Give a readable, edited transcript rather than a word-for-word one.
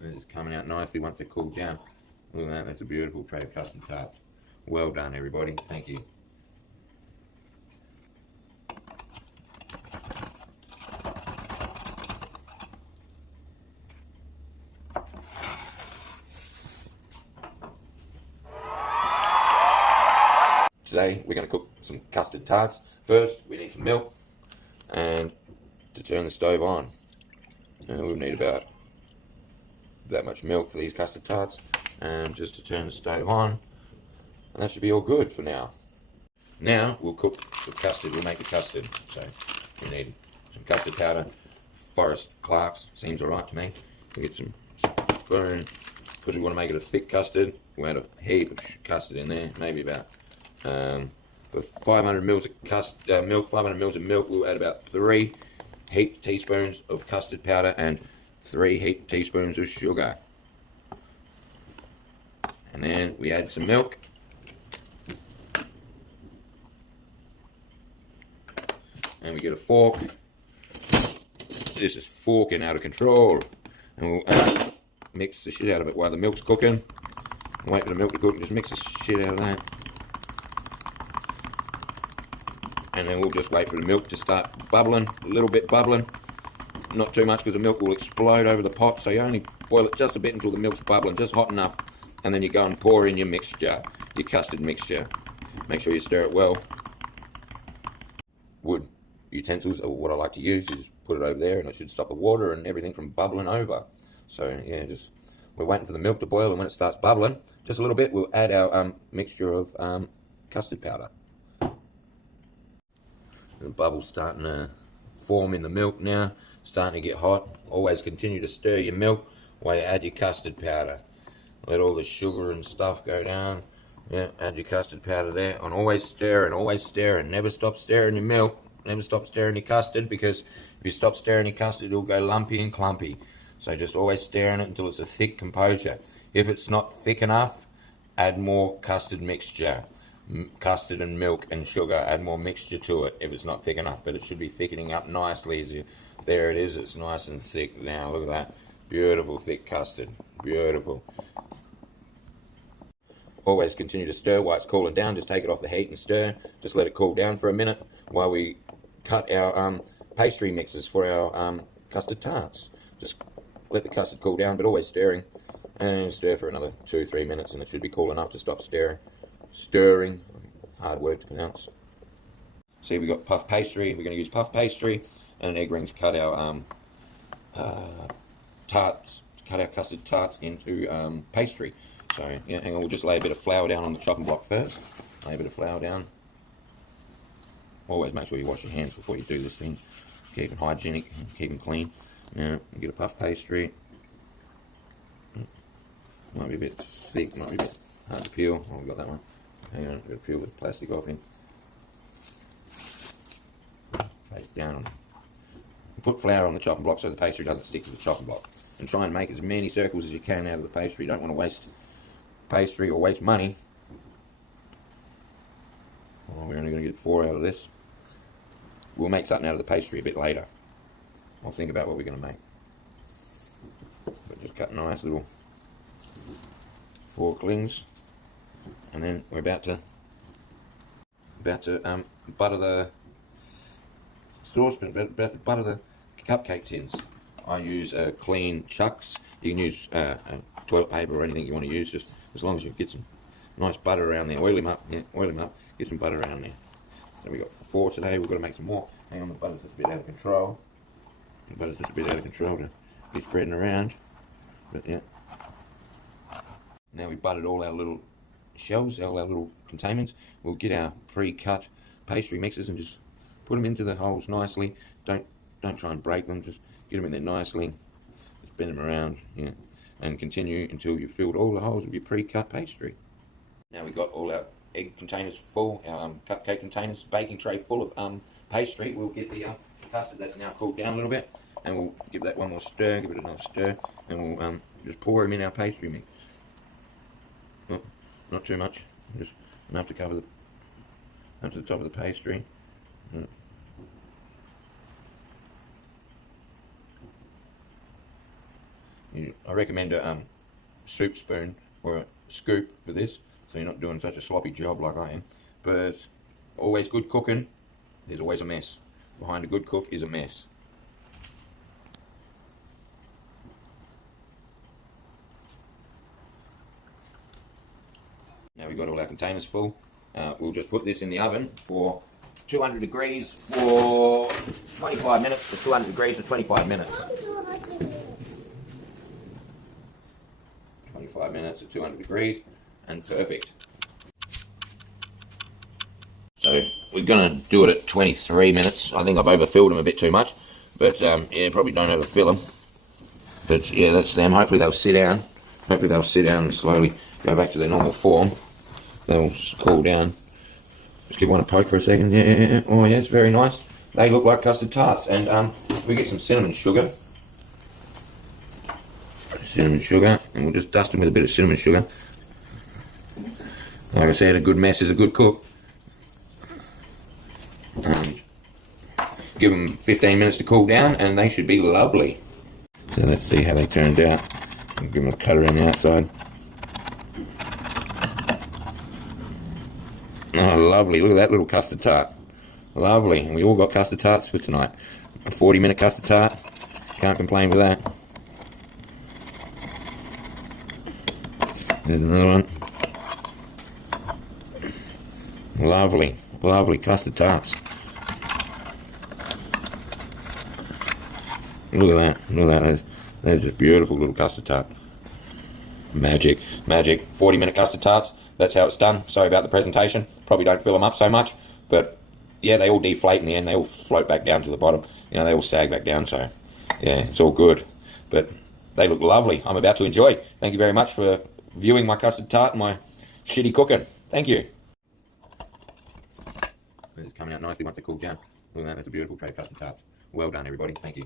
They're just coming out nicely once they're cooled down. Look at that, that's a beautiful tray of custard tarts. Well done, everybody. Thank you. Today we're going to cook some custard tarts. First we need some milk, and to turn the stove on, and we'll need about that much milk for these custard tarts, and just to turn the stove on, and that should be all good for now. Now we'll cook the custard. We'll make the custard. So we need some custard powder. Forest Clark's seems alright to me. We get some spoon, because we want to make it a thick custard. We'll add a heap of custard in there, maybe about for 500 mils of milk, 500 mils of milk, we'll add about 3 heaped teaspoons of custard powder and 3 heaped teaspoons of sugar. And then we add some milk. And we get a fork. This is forking out of control. And we'll mix the shit out of it while the milk's cooking. Wait for the milk to cook and just mix the shit out of that. And then we'll just wait for the milk to start bubbling, a little bit bubbling. Not too much, because the milk will explode over the pot, so you only boil it just a bit until the milk's bubbling, just hot enough. And then you go and pour in your mixture, your custard mixture. Make sure you stir it well. Wood utensils are what I like to use, is put it over there, and it should stop the water and everything from bubbling over. So yeah, we're waiting for the milk to boil, and when it starts bubbling, just a little bit, we'll add our mixture of custard powder. The bubble's starting to form in the milk now, starting to get hot. Always continue to stir your milk while you add your custard powder. Let all the sugar and stuff go down. Yeah, add your custard powder there, and always stir and never stop stirring your milk. Never stop stirring your custard, because if you stop stirring your custard, it'll go lumpy and clumpy. So just always stirring it until it's a thick composure. If it's not thick enough, add more custard mixture. Custard and milk and sugar, add more mixture to it if it's not thick enough, but it should be thickening up nicely. There it is, it's nice and thick now. Look at that, beautiful thick custard, beautiful. Always continue to stir while it's cooling down. Just take it off the heat and stir. Just let it cool down for a minute while we cut our pastry mixes for our custard tarts. Just let the custard cool down, but always stirring, and stir for another 2-3 minutes, and it should be cool enough to stop stirring, hard word to pronounce. See, we got puff pastry. We're going to use puff pastry and an egg ring to cut our tarts, cut our custard tarts into pastry. So yeah, hang on, we'll just lay a bit of flour down on the chopping block first. Lay a bit of flour down. Always make sure you wash your hands before you do this thing. Keep them hygienic, keep them clean. Now, we get a puff pastry. Might be a bit thick, might be a bit hard to peel. Oh, we've got that one. Hang on, got to peel the plastic off in. Face down. Put flour on the chopping block so the pastry doesn't stick to the chopping block. And try and make as many circles as you can out of the pastry. You don't want to waste pastry or waste money. Oh, we're only going to get 4 out of this. We'll make something out of the pastry a bit later. I'll think about what we're going to make. But just cut nice little forklings. And then we're about to butter the saucepan, about to butter the cupcake tins. I use clean chucks. You can use toilet paper or anything you want to use, just as long as you get some nice butter around there. Oil them up, yeah, oil them up, get some butter around there. So we got 4 today, we've got to make some more. Hang on, the butter's just a bit out of control. The butter's just a bit out of control to be spreading around. But yeah. Now we've buttered all our little shells, all our little containments. We'll get our pre-cut pastry mixes and just put them into the holes nicely. Don't try and break them, just get them in there nicely. Just bend them around, yeah. And continue until you've filled all the holes with your pre-cut pastry. Now we've got all our egg containers full, our cupcake containers, baking tray full of pastry. We'll get the custard that's now cooled down a little bit, and we'll give that one more stir, give it another stir, and we'll just pour them in our pastry mix. Not too much, just enough to cover up to the top of the pastry. I recommend a soup spoon or a scoop for this, so you're not doing such a sloppy job like I am. But always good cooking, there's always a mess. Behind a good cook is a mess. Now we've got all our containers full. We'll just put this in the oven for 200 degrees for 25 minutes, for 200 degrees for 25 minutes. 25 minutes at 200 degrees, and perfect. So we're going to do it at 23 minutes. I think I've overfilled them a bit too much, but yeah, probably don't overfill them. But yeah, that's them. Hopefully they'll sit down. Hopefully they'll sit down and slowly go back to their normal form. They'll cool down. Just give one a poke for a second. Yeah. Oh yeah, it's very nice. They look like custard tarts, and we get some cinnamon sugar. And we'll just dust them with a bit of cinnamon sugar. Like I said, a good mess is a good cook. Give them 15 minutes to cool down, and they should be lovely. So let's see how they turned out. I'll give them a cut around the outside. Oh, lovely. Look at that little custard tart. Lovely. And we all got custard tarts for tonight. A 40-minute custard tart. Can't complain with that. There's another one. Lovely. Lovely custard tarts. Look at that. Look at that. There's a beautiful little custard tart. Magic. Magic. 40-minute custard tarts. That's how it's done. Sorry about the presentation. Probably don't fill them up so much. But, yeah, they all deflate in the end. They all float back down to the bottom. You know, they all sag back down. So, yeah, it's all good. But they look lovely. I'm about to enjoy. Thank you very much for viewing my custard tart and my shitty cooking. Thank you. It's coming out nicely once they cool down. Look at that. That's a beautiful tray of custard tarts. Well done, everybody. Thank you.